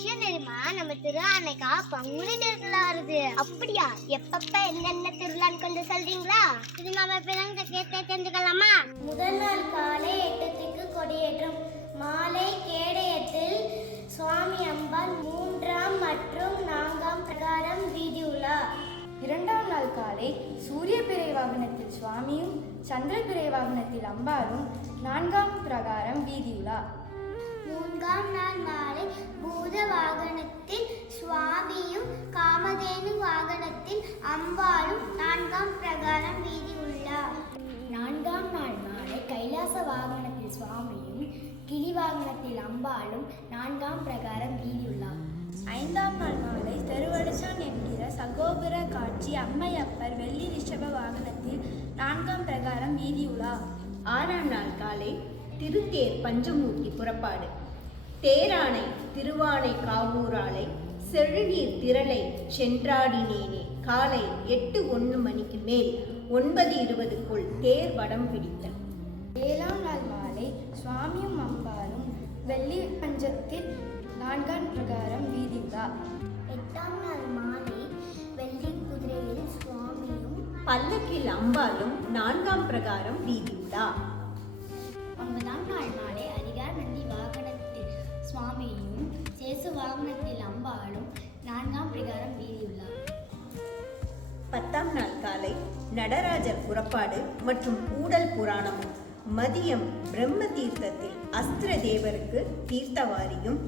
விஷயம் தெரியுமா? நம்ம திருஆனைக்கா பங்குனி திருவிழா வருது. அப்படியா? எப்பப்ப என்னென்ன திருவிழான்னு கொஞ்சம் சொல்றீங்களா? இது நம்ம பிறந்த கேட்டே தெரிஞ்சுக்கலாமா? முதல் நாள் காலை 8க்கு கொடியேற்றம், மாலை கேடயத்தில் சுவாமி அம்பாள் 3ஆம் மற்றும் 4ஆம் பிரகாரம் வீதி உலா. இரண்டாம் நாள் காலை சூரிய பிறை வாகனத்தில் சுவாமியும் சந்திர பிறை வாகனத்தில் அம்பாளும் 4ஆம் பிரகாரம் வீதி உலா. 4ஆம் நாள் மாலை பூத வாகனத்தில் சுவாமியும் காமதேனு வாகனத்தில் அம்பாளும் 4ஆம் பிரகாரம் வீதி உலா. 4ஆம் நாள் மாலை கைலாச வாகனத்தில் சுவாமியும் கிளி வாகனத்தில் அம்பாளும் 4ஆம் பிரகாரம் வீதி உலா. 5ஆம் நாள் மாலை தெருவடச்சான் என்கிற சகோபுர காட்சி அம்மையப்பர் வெள்ளி ரிஷப வாகனத்தில் 4ஆம் பிரகாரம் வீதி உலா. 6ஆம் நாள் காலை திருத்தேர் பஞ்சமூர்த்தி புறப்பாடு, தேரானை திருவானை காவூராலை செழுநீர் திரளை சென்றாடினேனே. காலை 8:01 மணிக்கு மேல் 9:20க்குள் தேர் வடம் பிடித்தல். 7ஆம் நாள் மாலை சுவாமியும் அம்பாளும் வெள்ளி பஞ்சத்தில் 4ஆம் பிரகாரம் வீதி உலா. 8ஆம் நாள் மாலை வெள்ளி குதிரையில் சுவாமியும் பல்லக்கில் அம்பாளும் 4ஆம் பிரகாரம் வீதி உலா. 9ஆம் நாள் மாலை அதிகார நந்தி வாகனத்தில் சுவாமியும் சேசு வாகனத்தில் அம்பாளும் 4ஆம் பிரகாரம் வீதி உலா. 10ஆம் நாள் காலை நடராஜர் புறப்பாடு மற்றும் ஊடல் புராணமும், மதியம் பிரம்ம தீர்த்தத்தில் அஸ்திர தேவருக்கு தீர்த்தவாரியும்,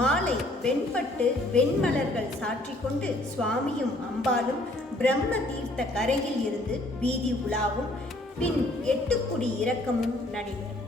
மாலை வெண்பட்டு வெண்மலர்கள் சாற்றிக்கொண்டு சுவாமியும் அம்பாளும் பிரம்ம தீர்த்த கரையில் இருந்து வீதி உலாவும், பின் 8 குடி இறக்கமும் நடைபெறும்.